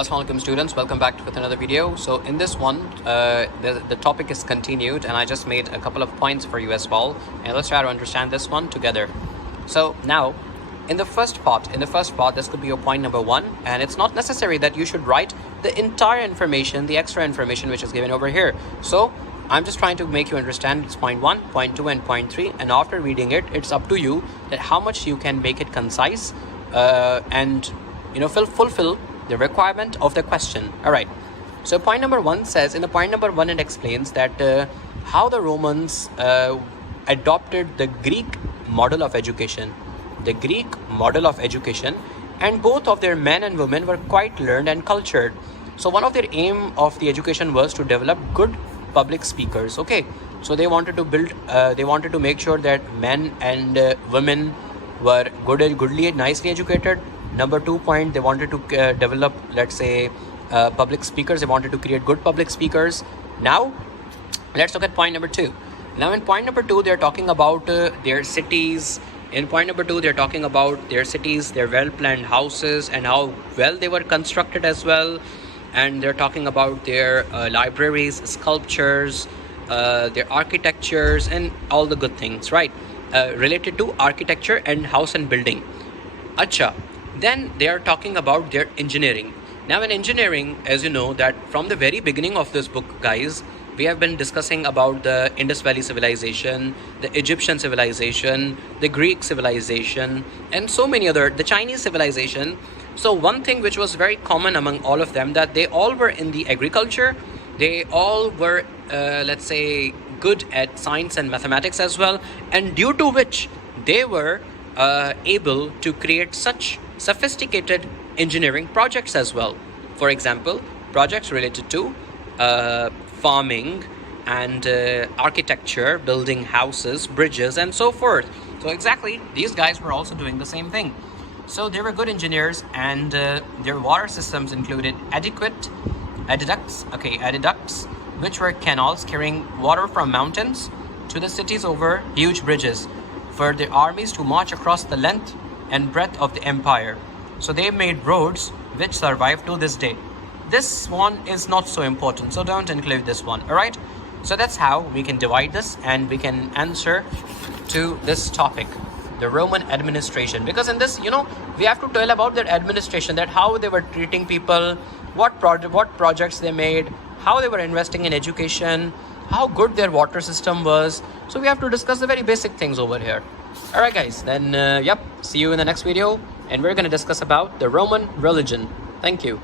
Assalamu alaikum students, welcome back with another video. So in this one, the topic is continued and I just made a couple of points for you as well. And let's try to understand this one together. So now, in the first part, this could be your point number one. And it's not necessary that you should write the entire information, the extra information which is given over here. So I'm just trying to make you understand it's point one, point two, and point three. And after reading it, it's up to you that how much you can make it concise and fulfill the requirement of the question. All right. So point number one says, in the point number one, it explains that how the Romans adopted the Greek model of education. The Greek model of education, and both of their men and women were quite learned and cultured. So one of their aim of the education was to develop good public speakers. Okay. So they wanted to build, they wanted to make sure that men and women were goodly, nicely educated. Number 2 point, they wanted to develop, let's say, public speakers. They wanted to create good public speakers. Now, let's look at point number two. Now, in point number two, they're talking about their cities. In point number two, they're talking about their cities, their well-planned houses, and how well they were constructed as well. And they're talking about their libraries, sculptures, their architectures, and all the good things, right? Related to architecture and house and building. Acha. Then they are talking about their engineering. Now in engineering, as you know, that from the very beginning of this book, guys, we have been discussing about the Indus Valley civilization, the Egyptian civilization, the Greek civilization, and so many other, the Chinese civilization. So one thing which was very common among all of them, that they all were in the agriculture. They all were, let's say, good at science and mathematics as well. And due to which they were able to create such sophisticated engineering projects as well. For example, projects related to farming and architecture, building houses, bridges, and so forth. So exactly, these guys were also doing the same thing. So they were good engineers, and their water systems included aqueducts, which were canals carrying water from mountains to the cities over huge bridges for the armies to march across the length and breadth of the empire. So they made roads which survive to this day. This one is not so important, so don't include this one. All right, so that's how we can divide this and we can answer to this topic, the Roman administration. Because in this, we have to tell about their administration, that how they were treating people, what projects they made, how they were investing in education, how good their water system was. So we have to discuss the very basic things over here. All right, guys, then, see you in the next video. And we're going to discuss about the Roman religion. Thank you.